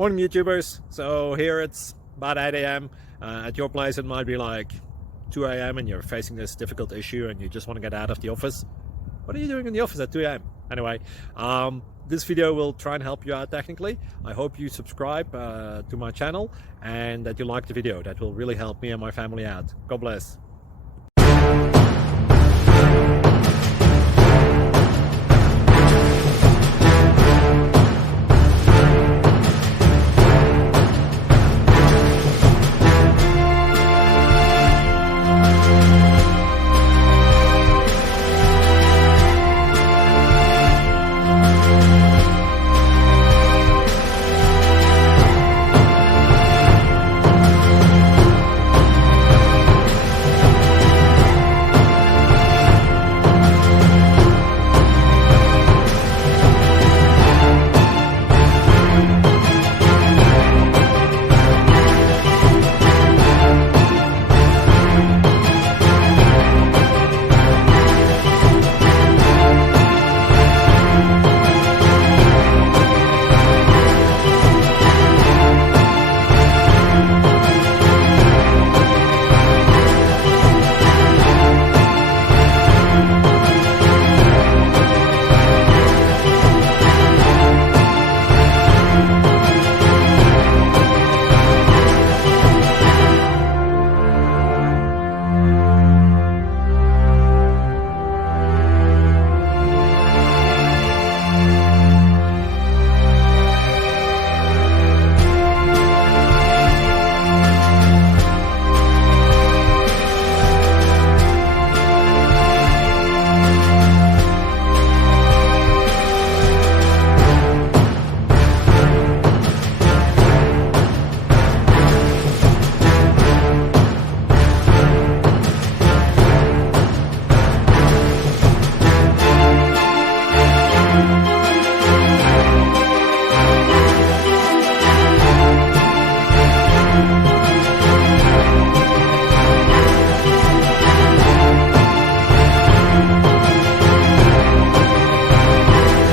Morning YouTubers. So here it's about 8 a.m. At your place it might be like 2 a.m. and you're facing this difficult issue and you just want to get out of the office. What are you doing in the office at 2 a.m.? Anyway, this video will try and help you out technically. I hope you subscribe to my channel and that you like the video. That will really help me and my family out. God bless.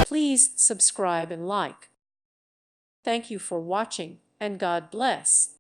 Please subscribe and like. Thank you for watching, and God bless.